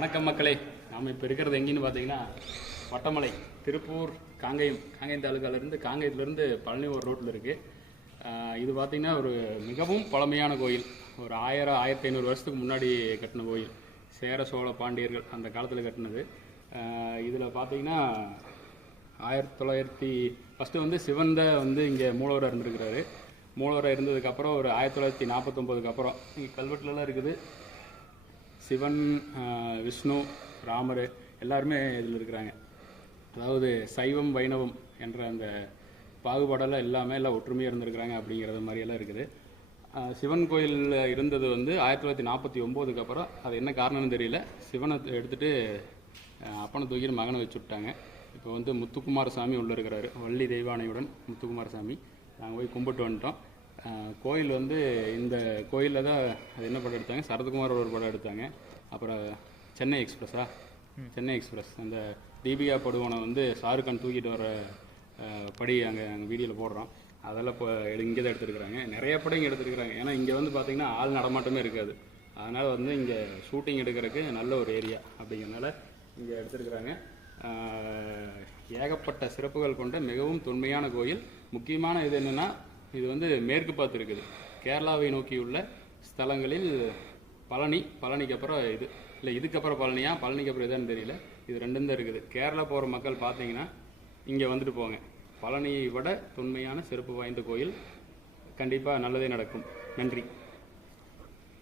வணக்கம் மக்களே. நாம் இப்போ இருக்கிறது எங்கேன்னு பார்த்தீங்கன்னா வட்டமலை, திருப்பூர், காங்கேயம் தாலுக்காலேருந்து காங்கேயத்துலேருந்து பழனி ஒரு ரோட்டில் இருக்குது. இது பார்த்திங்கன்னா ஒரு மிகவும் பழமையான கோயில். ஒரு 1500 வருஷத்துக்கு முன்னாடி கட்டின கோயில். சேர சோழ பாண்டியர்கள் அந்த காலத்தில் கட்டினது. இதில் பார்த்திங்கன்னா 1900 ஃபஸ்ட்டு வந்து சிவன் தான் வந்து இங்கே மூலவராக இருந்திருக்கிறாரு. மூலவராக இருந்ததுக்கப்புறம் ஒரு 1949க்கு அப்புறம் இங்கே கல்வெட்டுலலாம் இருக்குது. சிவன், விஷ்ணு, ராமர் எல்லாருமே இதில் இருக்கிறாங்க. அதாவது சைவம் வைணவம் என்ற அந்த பாகுபாடெல்லாம் எல்லாம் ஒற்றுமையாக இருந்திருக்கிறாங்க அப்படிங்கிறது மாதிரியெல்லாம் இருக்குது. சிவன் கோயிலில் இருந்தது வந்து 1949க்கு அப்புறம் அது என்ன காரணம்னு தெரியல. சிவனை எடுத்துகிட்டு அப்பனை தூக்கிட்டு மகனை வச்சு விட்டாங்க. இப்போ வந்து முத்துக்குமாரசாமி உள்ளே இருக்கிறாரு, வள்ளி தெய்வானையுடன் முத்துக்குமாரசாமி. நாங்கள் போய் கும்பிட்டு வந்துட்டோம். கோயில் வந்து இந்த கோயிலில் தான் அது என்ன படம் எடுத்தாங்க, சரத்குமார் ஒரு படம் எடுத்தாங்க. அப்புறம் சென்னை எக்ஸ்பிரஸ் அந்த தீபிகா படுகோனை வந்து ஷாருக்கான் தூக்கிட்டு வர படி அங்கே வீடியோவில் போடுறோம். அதெல்லாம் இப்போ இங்கே தான் எடுத்துருக்குறாங்க. நிறைய படம் இங்கே எடுத்துருக்குறாங்க. ஏன்னா இங்கே வந்து பார்த்திங்கன்னா ஆள் நடமாட்டமே இருக்காது. அதனால் வந்து இங்கே ஷூட்டிங் எடுக்கிறதுக்கு நல்ல ஒரு ஏரியா அப்படிங்கிறதுனால இங்கே எடுத்துருக்குறாங்க. ஏகப்பட்ட சிறப்புகள் கொண்ட மிகவும் தொன்மையான கோயில். முக்கியமான இது என்னென்னா, இது வந்து மேற்கு பார்த்து இருக்குது. கேரளாவை நோக்கியுள்ள ஸ்தலங்களில் பழனிக்கு அப்புறம் இதுக்கப்புறம் பழனிக்கு அப்புறம் எதான்னு தெரியல. இது ரெண்டும் தான் இருக்குது. கேரளா போகிற மக்கள் பார்த்தீங்கன்னா இங்கே வந்துட்டு போங்க. பழனியை விட தொன்மையான சிறப்பு வாய்ந்த கோயில். கண்டிப்பாக நல்லதே நடக்கும். நன்றி.